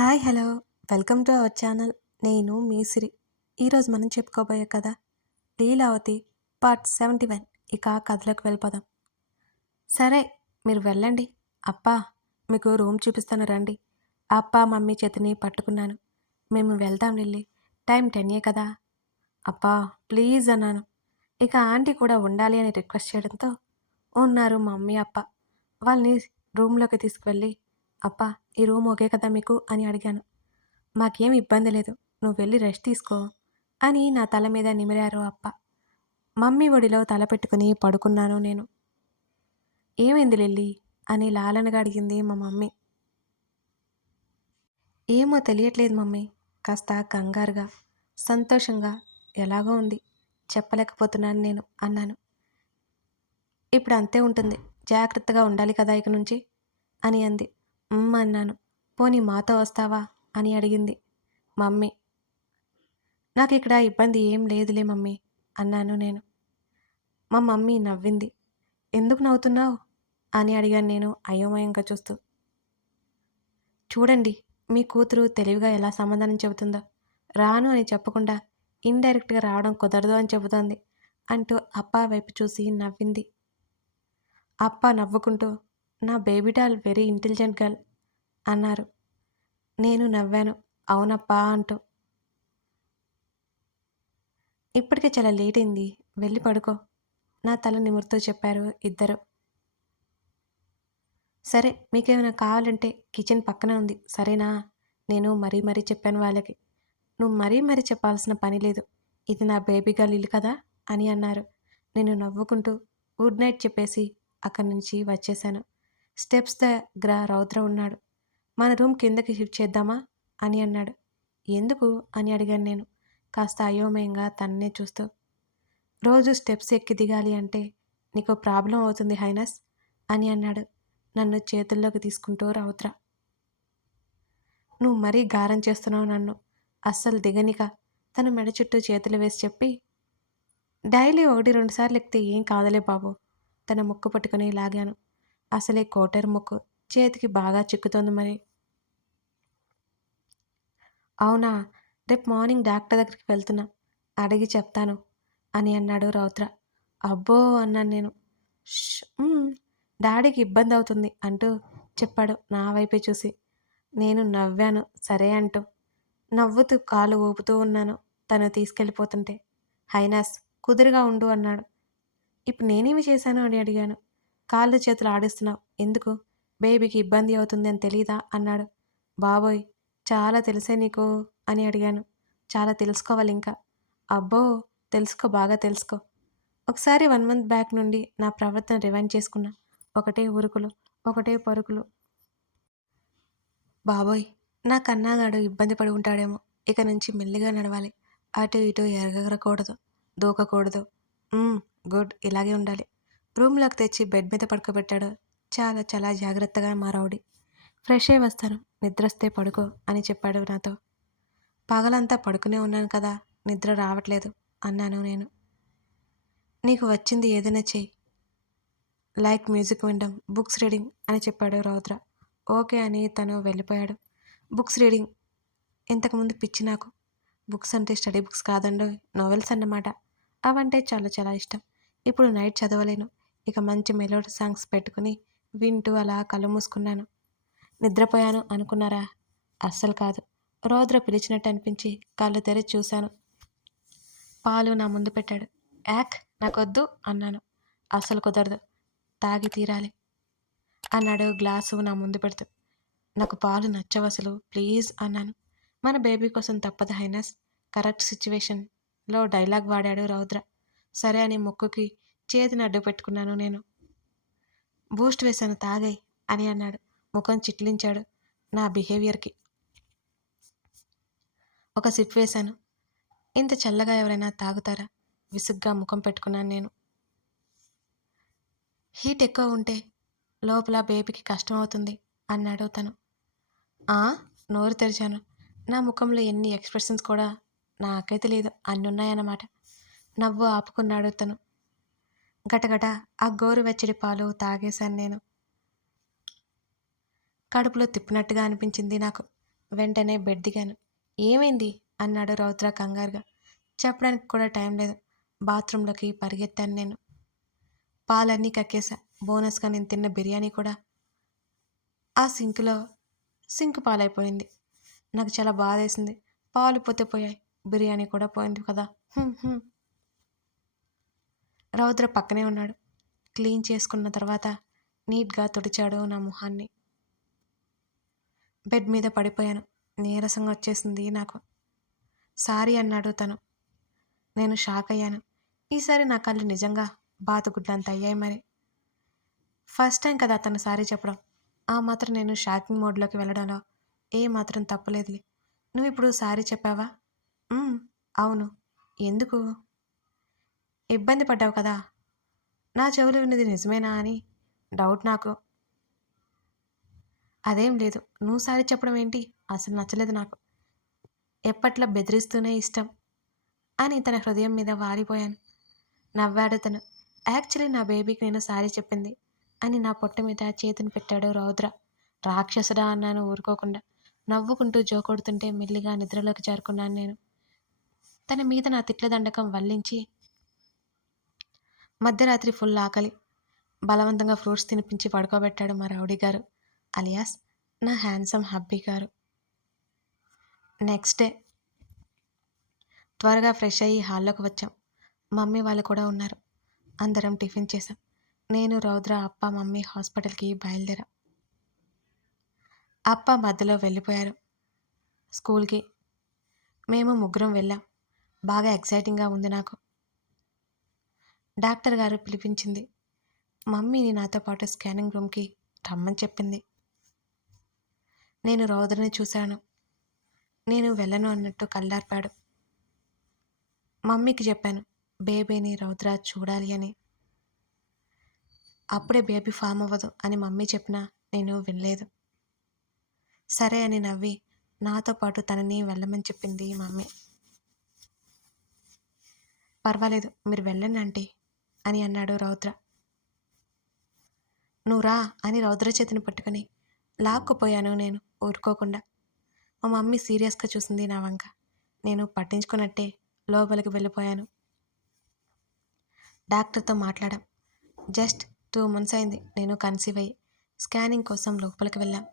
Hi hello. Welcome to our channel. నేను మీ సిరి. ఈరోజు మనం చెప్పుకోబోయే కథ లీలావతి పార్ట్ సెవెంటీ వన్. ఇక కథలోకి వెళ్ళిపోదాం. సరే మీరు వెళ్ళండి. అప్పా మీకు రూమ్ చూపిస్తాను రండి. అప్ప మమ్మీ చేతిని పట్టుకున్నాను. మేము వెళ్దాం లిల్లీ. టైం టెన్యే కదా? అప్పా ప్లీజ్ అన్నాను. ఇక ఆంటీ కూడా ఉండాలి అని రిక్వెస్ట్ చేయడంతో ఉన్నారు మమ్మీ అప్ప. వాళ్ళని రూమ్లోకి తీసుకువెళ్ళి అప్పా ఈ రూమ్ ఓకే కదా మీకు? అని అడిగాను. మాకేం ఇబ్బంది లేదు నువ్వు వెళ్ళి రెస్ట్ తీసుకో అని నా తల మీద నిమిరారు అప్ప. మమ్మీ ఒడిలో తల పెట్టుకుని పడుకున్నాను నేను. ఏమైంది లిల్లీ? అని లాలనగా అడిగింది మా మమ్మీ. ఏమో తెలియట్లేదు మమ్మీ కాస్త కంగారుగా సంతోషంగా ఎలాగో ఉంది చెప్పలేకపోతున్నాను నేను అన్నాను. ఇప్పుడు అంతే ఉంటుంది జాగ్రత్తగా ఉండాలి కదా ఇక నుంచి అని అంది. అన్నాను. పోనీ మాతో వస్తావా? అని అడిగింది. మమ్మీ. నాకు ఇక్కడ ఇబ్బంది ఏం లేదులే మమ్మీ అన్నాను నేను. మా మమ్మీ నవ్వింది. ఎందుకు నవ్వుతున్నావు? అని అడిగాను నేను అయోమయంగా చూస్తూ. చూడండి మీ కూతురు తెలివిగా ఎలా సమాధానం చెబుతుందో. రాను అని చెప్పకుండా ఇండైరెక్ట్గా రావడం కుదరదు అని చెబుతోంది అంటూ అప్ప వైపు చూసి నవ్వింది. అప్ప నవ్వుకుంటూ నా baby doll very intelligent girl అన్నారు. నేను నవ్వాను. అవునప్పా అంటూ. ఇప్పటికే చాలా లేట్ అయింది. వెళ్ళి పడుకో. నా తల నిమురుతూ చెప్పారు ఇద్దరు. సరే మీకేమైనా కావాలంటే కిచెన్ పక్కన ఉంది. సరేనా? నేను మరీ మరీ చెప్పాను వాళ్ళకి. నువ్వు మరీ మరీ చెప్పాల్సిన పని లేదు. ఇది నా బేబీ గర్ల్ ఇల్లు కదా? అని అన్నారు. నేను నవ్వుకుంటూ గుడ్ నైట్ చెప్పేసి అక్కడి నుంచి వచ్చేశాను. స్టెప్స్ దగ్గర రౌద్ర ఉన్నాడు. మన రూమ్ కిందకి షిఫ్ట్ చేద్దామా? అని అన్నాడు. ఎందుకు? అని అడిగాను నేను. కాస్త అయోమయంగా తన్నే చూస్తూ. రోజు స్టెప్స్ ఎక్కి దిగాలి అంటే నీకు ప్రాబ్లం అవుతుంది హైనస్? అని అన్నాడు. నన్ను చేతుల్లోకి తీసుకుంటూ రౌద్ర. నువ్వు మరీ గారం చేస్తున్నావు నన్ను. అస్సలు దిగనిక. తన మెడ చుట్టూ చేతులు వేసి చెప్పి డైలీ ఒకటి రెండుసార్లు ఎక్కితే ఏం కాదులే బాబు. తన ముక్కు పట్టుకుని లాగాను. అసలే కోటరు ముక్కు. చేతికి బాగా చిక్కుతోంది మరి. అవునా రేపు మార్నింగ్ డాక్టర్ దగ్గరికి వెళ్తున్నా. అడిగి చెప్తాను అని అన్నాడు రౌద్ర. అబ్బో అన్నాను నేను. డాడీకి ఇబ్బంది అవుతుంది అంటూ చెప్పాడు నా వైపే చూసి. నేను నవ్వాను. సరే అంటూ నవ్వుతూ కాలు ఊపుతూ ఉన్నాను తను తీసుకెళ్ళిపోతుంటే. హైనాస్ కుదురుగా ఉండు అన్నాడు. ఇప్పుడు నేనేమి చేశాను అని అడిగాను. కాళ్ళు చేతులు ఆడిస్తున్నావు. ఎందుకు? బేబీకి ఇబ్బంది అవుతుంది అని తెలీదా? అన్నాడు. బాబోయ్ చాలా తెలిసే నీకు అని అడిగాను. చాలా తెలుసుకోవాలి ఇంకా. అబ్బో తెలుసుకో బాగా తెలుసుకో. ఒకసారి వన్ మంత్ బ్యాక్ నుండి నా ప్రవర్తన రివైండ్ చేసుకున్నా. ఒకటే ఉరుకులు ఒకటే పరుకులు. బాబోయ్ నా కన్నాగాడు ఇబ్బంది పడి ఉంటాడేమో. ఇక నుంచి మెల్లిగా నడవాలి. అటు ఇటు ఎరగకూడదు దూకకూడదు. గుడ్ ఇలాగే ఉండాలి. రూమ్లోకి తెచ్చి బెడ్ మీద పడుకోబెట్టాడు. చాలా చాలా జాగ్రత్తగా మారావుడి ఫ్రెష్ అయి వస్తాను. నిద్రస్తే పడుకో అని చెప్పాడు నాతో. పగలంతా పడుకునే ఉన్నాను కదా నిద్ర రావట్లేదు అన్నాను నేను. నీకు వచ్చింది ఏదైనా చెయ్యి. లైక్ మ్యూజిక్ వినడం బుక్స్ రీడింగ్ అని చెప్పాడు రౌద్ర. ఓకే అని తను వెళ్ళిపోయాడు. Books reading. ఇంతకుముందు పిచ్చి నాకు. బుక్స్ అంటే స్టడీ బుక్స్ కాదండో నోవెల్స్ అన్నమాట. అవంటే చాలా చాలా ఇష్టం. ఇప్పుడు నైట్ చదవలేను. ఇక మంచి మెలోడీ సాంగ్స్ పెట్టుకుని వింటూ అలా కళ్ళు మూసుకున్నాను. నిద్రపోయాను అనుకున్నారా? అస్సలు కాదు. రౌద్ర పిలిచినట్టు అనిపించి కళ్ళు తెరిచి చూశాను. పాలు నా ముందు పెట్టాడు. యాక్ నాకొద్దు అన్నాను. అస్సలు కుదరదు. తాగి తీరాలి. అన్నాడు గ్లాసు నా ముందు పెడుతూ. నాకు పాలు నచ్చవసలు ప్లీజ్ అన్నాను. మన బేబీ కోసం తప్పదు హైనస్. కరెక్ట్ సిచ్యువేషన్లో డైలాగ్ వాడాడు రౌద్ర. సరే అని ముక్కుకి చేతిని అడ్డు పెట్టుకున్నాను నేను. బూస్ట్ వేశాను తాగాయి అని అన్నాడు. ముఖం చిట్లించాడు నా బిహేవియర్కి. ఒక సిప్ వేశాను. ఇంత చల్లగా ఎవరైనా తాగుతారా? విసుగ్గా ముఖం పెట్టుకున్నాను నేను. హీట్ ఎక్కువ ఉంటే లోపల బేబీకి కష్టం అవుతుంది అన్నాడు తను. ఆ? నోరు తెరిచాను. నా ముఖంలో ఎన్ని ఎక్స్ప్రెషన్స్ కూడా నాకైతే లేదు అన్ని ఉన్నాయన్నమాట నవ్వు ఆపుకున్నాడు తను. గటగట ఆ గోరువెచ్చడి పాలు తాగేశాను నేను. కడుపులో తిప్పినట్టుగా అనిపించింది నాకు. వెంటనే బెడ్ దిగాను. ఏమైంది? అన్నాడు రౌద్ర కంగారుగా. చెప్పడానికి కూడా టైం లేదు. బాత్రూంలోకి పరిగెత్తాను నేను. పాలన్నీ కక్కేసా బోనస్గా నేను తిన్న బిర్యానీ కూడా. ఆ సింక్లో సింక్ పాలైపోయింది. నాకు చాలా బాధేసింది. పాలు పోతే పోయాయి. బిర్యానీ కూడా పోయింది కదా. రౌద్ర పక్కనే ఉన్నాడు. క్లీన్ చేసుకున్న తర్వాత నీట్గా తుడిచాడు నా మొహాన్ని. బెడ్ మీద పడిపోయాను. నీరసంగా వచ్చేసింది నాకు. సారీ అన్నాడు తను. నేను షాక్ అయ్యాను. ఈసారి నా కళ్ళు నిజంగా బాతుగుడ్లంత అయ్యాయి మరి. ఫస్ట్ టైం కదా అతను సారీ చెప్పడం. ఆ మాత్రం నేను షాకింగ్ మోడ్లోకి వెళ్ళడంలో ఏ మాత్రం తప్పులేదులే. నువ్వు ఇప్పుడు సారీ చెప్పావా? అవును. ఎందుకు? ఇబ్బంది పడ్డావు కదా. నా చెవులు విన్నది నిజమేనా అని డౌట్ నాకు. అదేం లేదు నువ్వు సారీ చెప్పడం ఏంటి? అసలు నచ్చలేదు నాకు. ఎప్పట్లా బెదిరిస్తూనే ఇష్టం అని తన హృదయం మీద వాలిపోయాను. నవ్వాడు తను. యాక్చువల్లీ నా బేబీకి నేను సారీ చెప్పింది అని నా పొట్ట మీద చేతిని పెట్టాడు రౌద్ర. రాక్షసుడా అన్నాను ఊరుకోకుండా. నవ్వుకుంటూ జోకొడుతుంటే మెల్లిగా నిద్రలోకి చేరుకున్నాను నేను. తన మీద నా తిట్ల దండకం వల్లించి మధ్యరాత్రి ఫుల్ ఆకలి. బలవంతంగా ఫ్రూట్స్ తినిపించి పడుకోబెట్టాడు మా రౌడీ గారు అలియాస్ నా హ్యాండ్సమ్ హబ్బీ గారు. నెక్స్ట్ డే త్వరగా ఫ్రెష్ అయ్యి హాల్లోకి వచ్చాం. మమ్మీ వాళ్ళు కూడా ఉన్నారు. అందరం టిఫిన్ చేసాం నేను రౌద్ర అప్ప మమ్మీ హాస్పిటల్కి బయలుదేరా. అప్ప మధ్యలో వెళ్ళిపోయారు స్కూల్కి. మేము ముగ్గురం వెళ్ళాం. బాగా ఎక్సైటింగ్గా ఉంది నాకు. డాక్టర్ గారు పిలిపించింది. మమ్మీని నాతో పాటు స్కానింగ్ రూమ్కి రమ్మని చెప్పింది. నేను రౌద్రని చూశాను. నేను వెళ్ళను అన్నట్టు కళ్ళార్పాడు. మమ్మీకి చెప్పాను బేబీని రౌద్ర చూడాలి అని. అప్పుడే బేబీ ఫామ్ అవ్వదు అని మమ్మీ చెప్పినా నేను వినలేదు. సరే అని నవ్వి నాతో పాటు తనని వెళ్ళమని చెప్పింది మమ్మీ. పర్వాలేదు మీరు వెళ్ళండి ఆంటీ. అని అన్నాడు రౌద్ర. నువ్వు రా అని రౌద్ర చేతిని పట్టుకుని లాక్కుపోయాను నేను ఊరుకోకుండా. మా మమ్మీ సీరియస్గా చూసింది నా వంక. నేను పట్టించుకున్నట్టే లోపలికి వెళ్ళిపోయాను. డాక్టర్తో మాట్లాడాం. జస్ట్ టూ మంత్స్ అయింది. నేను కన్సీవ్ అయ్యి స్కానింగ్ కోసం లోపలికి వెళ్ళాం.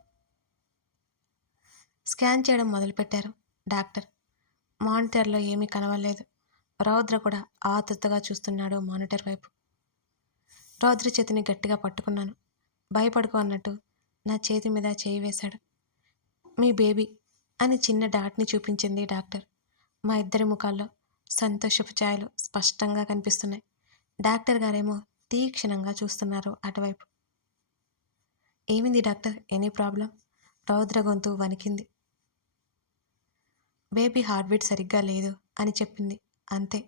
స్కాన్ చేయడం మొదలుపెట్టారు డాక్టర్. మానిటర్లో ఏమీ కనవలేదు రౌద్ర కూడా ఆతృతగా చూస్తున్నాడు మానిటర్ వైపు. రౌద్ర చేతిని గట్టిగా పట్టుకున్నాను. భయపడుకో అన్నట్టు నా చేతి మీద చేయి వేశాడు. మీ బేబీ అని చిన్న డాట్ని చూపించింది డాక్టర్. మా ఇద్దరి ముఖాల్లో సంతోషపు ఛాయలు స్పష్టంగా కనిపిస్తున్నాయి. డాక్టర్ గారేమో తీక్షణంగా చూస్తున్నారు అటువైపు. ఏమింది డాక్టర్ ఎనీ ప్రాబ్లం? రౌద్ర గొంతు వణికింది. బేబీ హార్ట్బీట్ సరిగ్గా లేదు అని చెప్పింది. అంతే.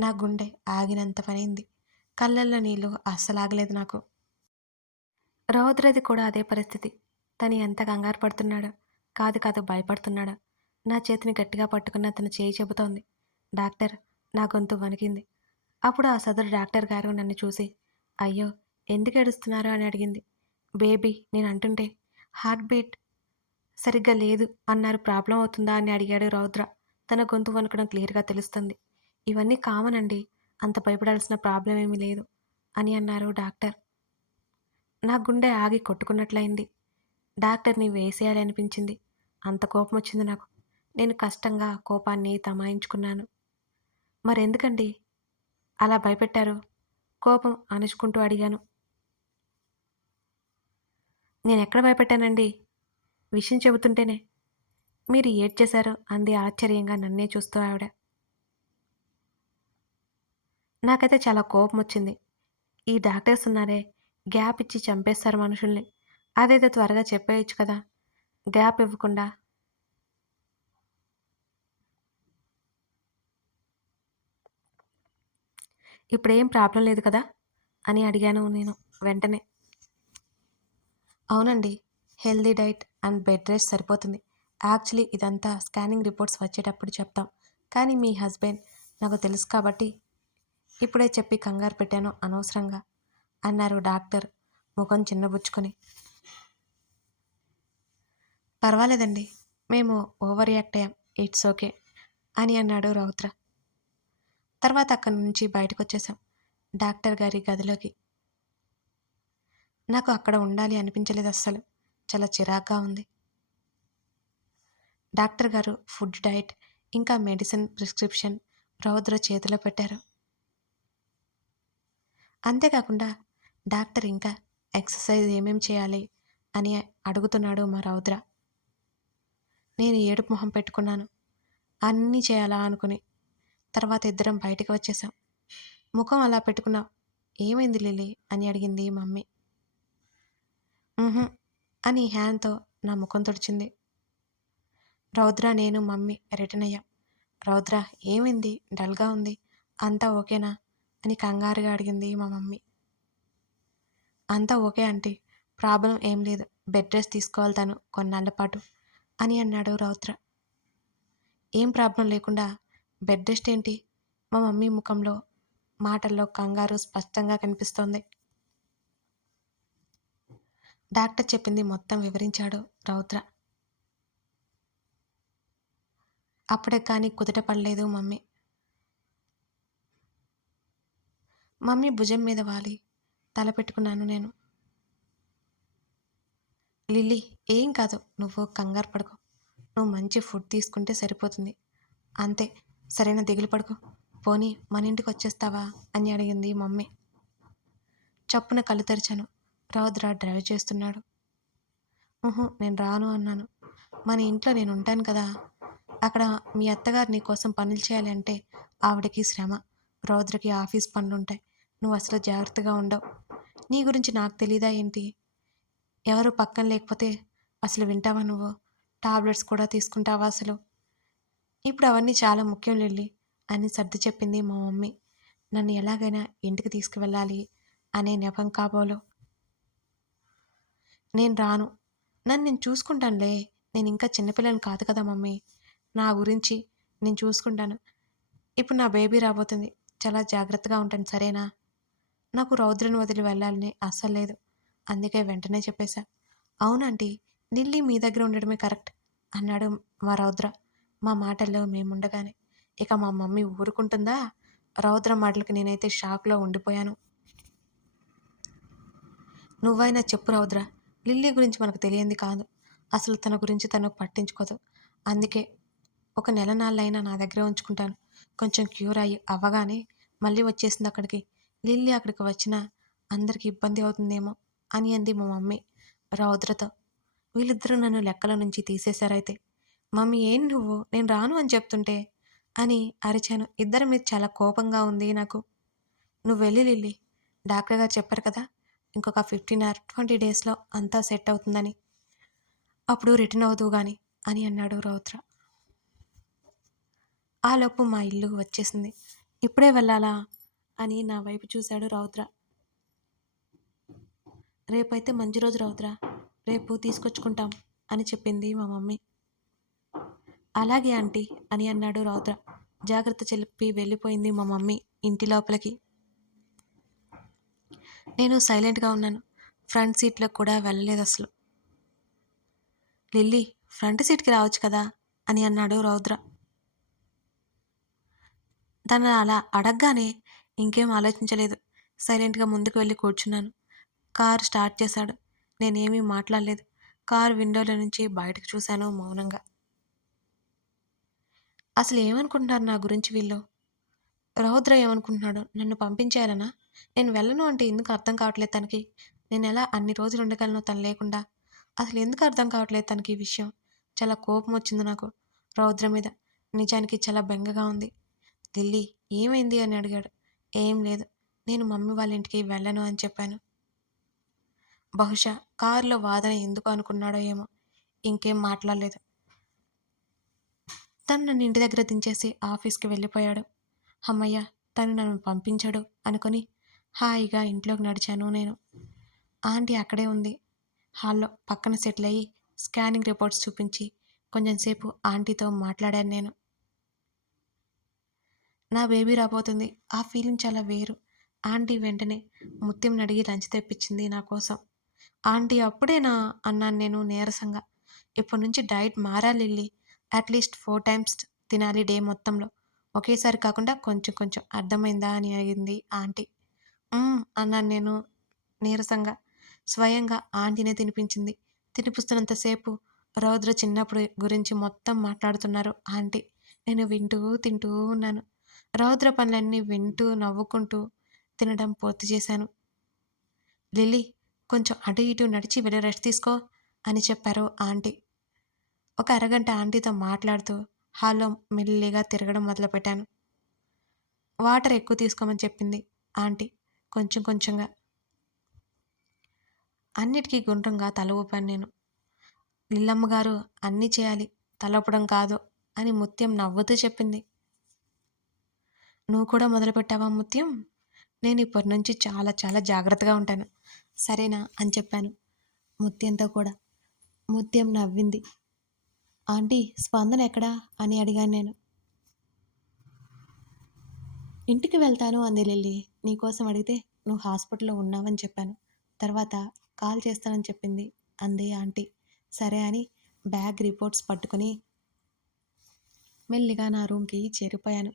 నా గుండె ఆగినంత పనైంది. కళ్ళల్లో నీళ్ళు అస్సలాగలేదు నాకు. రౌద్రది కూడా అదే పరిస్థితి. తను ఎంత కంగారు పడుతున్నాడా? కాదు కాదు భయపడుతున్నాడా? నా చేతిని గట్టిగా పట్టుకున్న తన చేయి చెబుతోంది. డాక్టర్ నా గొంతు వణికింది. అప్పుడు ఆ సదరు డాక్టర్ గారు నన్ను చూసి అయ్యో ఎందుకు ఏడుస్తున్నారు? అని అడిగింది. బేబీ నేను అంటుంటే హార్ట్ బీట్ సరిగ్గా లేదు అన్నారు ప్రాబ్లం అవుతుందా? అని అడిగాడు రౌద్ర. తన గొంతు వణకడం క్లియర్గా తెలుస్తుంది. ఇవన్నీ కామన్ అండి. అంత భయపడాల్సిన ప్రాబ్లం ఏమీ లేదు అని అన్నారు డాక్టర్. నా గుండె ఆగి కొట్టుకున్నట్లయింది. డాక్టర్ని వేసేయాలి అనిపించింది. అంత కోపం వచ్చింది నాకు. నేను కష్టంగా కోపాన్ని తమాయించుకున్నాను. మరెందుకండి? అలా భయపెట్టారు? కోపం అణుచుకుంటూ అడిగాను. నేను ఎక్కడ భయపెట్టానండి? విషయం చెబుతుంటేనే. మీరు ఏడ్చేశారో అంది ఆశ్చర్యంగా నన్నే చూస్తూ ఆవిడ. నాకైతే చాలా కోపం వచ్చింది ఈ డాక్టర్స్ ఉన్నారే గ్యాప్ ఇచ్చి చంపేస్తారు మనుషుల్ని. అదైతే త్వరగా చెప్పేయచ్చు కదా. గ్యాప్ ఇవ్వకుండా. ఇప్పుడేం ప్రాబ్లం లేదు కదా? అని అడిగాను నేను వెంటనే. అవునండి healthy diet and bed rest సరిపోతుంది. యాక్చువల్లీ ఇదంతా స్కానింగ్ రిపోర్ట్స్ వచ్చేటప్పుడు చెప్తాం. కానీ మీ హస్బెండ్ నాకు తెలుసు కాబట్టి ఇప్పుడే చెప్పి కంగారు పెట్టాను అనవసరంగా అన్నారు డాక్టర్ ముఖం చిన్నబుచ్చుకొని. పర్వాలేదండి మేము ఓవర్ రియాక్ట్ అయ్యాం. ఇట్స్ ఓకే అని అన్నాడు రౌద్ర. తర్వాత అక్కడి నుంచి బయటకు వచ్చేసాం డాక్టర్ గారి గదిలోకి. నాకు అక్కడ ఉండాలి అనిపించలేదు అస్సలు. చాలా చిరాగ్గా ఉంది. డాక్టర్ గారు ఫుడ్ డైట్ ఇంకా మెడిసిన్ ప్రిస్క్రిప్షన్ రౌద్ర చేతిలో పెట్టారు. అంతేకాకుండా డాక్టర్ ఇంకా ఎక్సర్సైజ్ ఏమేం చేయాలి అని అడుగుతున్నాడు మా రౌద్ర. నేను ఏడుపు మొహం పెట్టుకున్నాను. అన్నీ చేయాలా అనుకుని తర్వాత ఇద్దరం బయటికి వచ్చేసాం ముఖం అలా పెట్టుకున్నావు ఏమైంది లిలీ అని అడిగింది మమ్మీ. అని హ్యాండ్తో నా ముఖం తుడిచింది. రౌద్ర నేను మమ్మీ రిటర్న్ అయ్యాం. రౌద్ర ఏమైంది? డల్గా ఉంది. అంతా ఓకేనా? అని కంగారుగా అడిగింది మా మమ్మీ. అంతా ఓకే ఆంటీ ప్రాబ్లం ఏం లేదు బెడ్ రెస్ట్ తీసుకోవాలి తను కొన్నాళ్ళ పాటు అని అన్నాడు రౌత్ర ఏం ప్రాబ్లం లేకుండా బెడ్ రెస్ట్ ఏంటి? మా మమ్మీ ముఖంలో మాటల్లో కంగారు స్పష్టంగా కనిపిస్తోంది. డాక్టర్ చెప్పింది మొత్తం వివరించాడు రౌద్ర. అప్పుడే కానీ కుదుట పడలేదు మమ్మీ. మమ్మీ భుజం మీద వాలి. తల పెట్టుకున్నాను నేను. లిల్లీ ఏం కాదు నువ్వు కంగారు పడుకో. నువ్వు మంచి ఫుడ్ తీసుకుంటే సరిపోతుంది. అంతే సరైన దిగులు పడుకో. పోనీ మన ఇంటికి వచ్చేస్తావా? అని అడిగింది మమ్మీ. చప్పున కళ్ళు తెరిచాను. రౌద్ర డ్రైవ్ చేస్తున్నాడు. ఊహు నేను రాను అన్నాను. మన ఇంట్లో నేను ఉంటాను కదా. అక్కడ మీ అత్తగారు నీ కోసం పనులు చేయాలి అంటే ఆవిడకి శ్రమ. రౌద్రకి ఆఫీస్ పనులు ఉంటాయి నువ్వు అసలు జాగ్రత్తగా ఉండవు. నీ గురించి నాకు తెలీదా ఏంటి? ఎవరు పక్కన లేకపోతే అసలు వింటావా నువ్వు? టాబ్లెట్స్ కూడా తీసుకుంటావా అసలు? ఇప్పుడు అవన్నీ చాలా ముఖ్యం లెళ్ళి అని సర్ది చెప్పింది మా మమ్మీ. నన్ను ఎలాగైనా ఇంటికి తీసుకువెళ్ళాలి అనే నెపం కాబోలు. నేను రాను. నన్ను నేను చూసుకుంటానులే. నేను ఇంకా చిన్నపిల్లని కాదు కదా మమ్మీ. నా గురించి నేను చూసుకుంటాను. ఇప్పుడు నా బేబీ రాబోతుంది. చాలా జాగ్రత్తగా ఉంటాను సరేనా? నాకు రౌద్రను వదిలి వెళ్ళాలని అస్సలు లేదు. అందుకే వెంటనే చెప్పేశా. అవునంటీ లిల్లీ మీ దగ్గర ఉండడమే కరెక్ట్ అన్నాడు మా రౌద్ర. మా మాటల్లో మేముండగానే. ఇక మా మమ్మీ ఊరుకుంటుందా? రౌద్ర మాటలకు నేనైతే షాక్లో ఉండిపోయాను. నువ్వైనా చెప్పు రౌద్ర. లిల్లీ గురించి మనకు తెలియంది కాదు. అసలు తన గురించి తను పట్టించుకోదు. అందుకే ఒక నెల నాళ్ళైనా నా దగ్గర ఉంచుకుంటాను. కొంచెం క్యూర్ అయ్యి అవ్వగానే మళ్ళీ వచ్చేసింది అక్కడికి. లిల్లీ అక్కడికి వచ్చినా అందరికీ ఇబ్బంది అవుతుందేమో అని అంది మా మమ్మీ. రౌద్రతో. వీళ్ళిద్దరూ నన్ను లెక్కల నుంచి తీసేశారైతే. మమ్మీ ఏం నువ్వు? నేను రాను అని చెప్తుంటే అని అరిచాను. ఇద్దరి మీద చాలా కోపంగా ఉంది నాకు. నువ్వు వెళ్ళి లిల్లీ. డాక్టర్ గారు చెప్పారు కదా ఇంకొక ఫిఫ్టీన్ ఆర్ ట్వంటీ డేస్లో అంతా సెట్ అవుతుందని. అప్పుడు రిటర్న్ అవుతూ కానీ అని అన్నాడు రౌద్ర. ఆలోపు మా ఇల్లు వచ్చేసింది. ఇప్పుడే వెళ్ళాలా? అని నా వైపు చూశాడు రౌద్ర. రేపైతే మంచి రోజు రౌద్ర. రేపు తీసుకొచ్చుకుంటాం అని చెప్పింది మా మమ్మీ. అలాగే ఆంటీ అని అన్నాడు రౌద్ర. జాగ్రత్త చెప్పి వెళ్ళిపోయింది మా మమ్మీ ఇంటి లోపలికి. నేను సైలెంట్గా ఉన్నాను. ఫ్రంట్ సీట్లో కూడా వెళ్ళలేదు అసలు. లిల్లీ ఫ్రంట్ సీట్కి రావచ్చు కదా అని అన్నాడు రౌద్ర. తను అలా అడగగానే ఇంకేం ఆలోచించలేదు. సైలెంట్గా ముందుకు వెళ్ళి కూర్చున్నాను. కార్ స్టార్ట్ చేశాడు. నేనేమీ మాట్లాడలేదు. కార్ విండోలో నుంచి బయటకు చూశాను మౌనంగా. అసలు ఏమనుకుంటున్నారు నా గురించి వీళ్ళు? రౌద్ర ఏమనుకుంటున్నాడు? నన్ను పంపించేయాలనా? నేను వెళ్ళను అంటే ఎందుకు అర్థం కావట్లేదు తనకి? నేను ఎలా అన్ని రోజులు ఉండగలను తను లేకుండా? అసలు ఎందుకు అర్థం కావట్లేదు తనకి ఈ విషయం? చాలా కోపం వచ్చింది నాకు రౌద్ర మీద. నిజానికి చాలా బెంగగా ఉంది. ఢిల్లీ ఏమైంది అని అడిగాడు. ఏం లేదు. నేను మమ్మీ వాళ్ళ ఇంటికి వెళ్ళను అని చెప్పాను. బహుశా కారులో వాదన ఎందుకు అనుకున్నాడో ఏమో. ఇంకేం మాట్లాడలేదు. తను నన్ను ఇంటి దగ్గర దించేసి ఆఫీస్కి వెళ్ళిపోయాడు. అమ్మయ్య తను నన్ను పంపించాడు అనుకొని హాయిగా ఇంట్లోకి నడిచాను నేను. ఆంటీ అక్కడే ఉంది. హాల్లో పక్కన సెటిల్ అయ్యి స్కానింగ్ రిపోర్ట్స్ చూపించి కొంచెంసేపు ఆంటీతో మాట్లాడాను నేను. నా బేబీ రాబోతుంది. ఆ ఫీలింగ్ చాలా వేరు. ఆంటీ వెంటనే ముత్యం అడిగి లంచ్ తెప్పించింది నా కోసం. ఆంటీ అప్పుడేనా అన్నాను నేను నీరసంగా. ఇప్పటి నుంచి డైట్ మారాలి వెళ్ళి అట్లీస్ట్ ఫోర్ టైమ్స్ తినాలి డే మొత్తంలో. ఒకేసారి కాకుండా కొంచెం కొంచెం అర్థమైందా అని అడిగింది ఆంటీ. అన్నాను నేను నీరసంగా. స్వయంగా ఆంటీనే తినిపించింది. తినిపిస్తున్నంతసేపు రౌద్ర చిన్నప్పుడు గురించి మొత్తం మాట్లాడుతున్నారు ఆంటీ. నేను వింటూ తింటూ ఉన్నాను. రౌద్ర పనులన్నీ వింటూ నవ్వుకుంటూ తినడం పూర్తి చేశాను. లిల్లీ కొంచెం అటు ఇటు నడిచి వెళ్ళి రెస్ట్ తీసుకో అని చెప్పారు ఆంటీ. ఒక అరగంట ఆంటీతో మాట్లాడుతూ హాల్లో మెల్లిగా తిరగడం మొదలుపెట్టాను. వాటర్ ఎక్కువ తీసుకోమని చెప్పింది ఆంటీ కొంచెం కొంచెంగా. అన్నిటికీ గుండ్రంగా తల ఊపాను నేను. లిల్లమ్మ గారు అన్నీ చేయాలి తలపడం కాదు అని ముత్యం నవ్వుతూ చెప్పింది. నువ్వు కూడా మొదలుపెట్టావా ముత్యం? నేను ఇప్పటి నుంచి చాలా చాలా జాగ్రత్తగా ఉంటాను. సరేనా? అని చెప్పాను. ముత్యంతో కూడా. ముత్యం నవ్వింది. ఆంటీ స్పందన ఎక్కడా? అని అడిగాను నేను. ఇంటికి వెళ్తాను అంది లిల్లీ. నీకోసం అడిగితే నువ్వు హాస్పిటల్లో ఉన్నావని చెప్పాను. తర్వాత కాల్ చేస్తానని చెప్పింది అంది ఆంటీ. సరే అని బ్యాగ్ రిపోర్ట్స్ పట్టుకుని మెల్లిగా నా రూమ్కి చేరిపోయాను.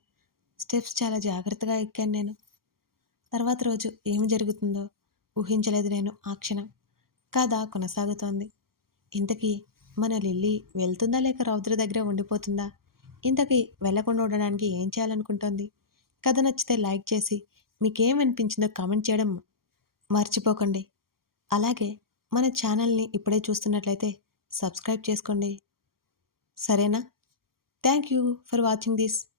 స్టెప్స్ చాలా జాగ్రత్తగా ఎక్కాను నేను. తర్వాత రోజు ఏమి జరుగుతుందో ఊహించలేదు నేను ఆ క్షణం. కథ కొనసాగుతోంది. ఇంతకీ మన లిల్లీ వెళ్తుందా లేక రౌద్ర దగ్గర ఉండిపోతుందా? ఇంతకీ వెళ్ళకుండా ఉండడానికి ఏం చేయాలనుకుంటోంది? కథ నచ్చితే లైక్ చేసి మీకేమనిపించిందో కామెంట్ చేయడం మర్చిపోకండి. అలాగే మన ఛానల్ని ఇప్పుడే చూస్తున్నట్లయితే సబ్స్క్రైబ్ చేసుకోండి. సరేనా? Thank you for watching this.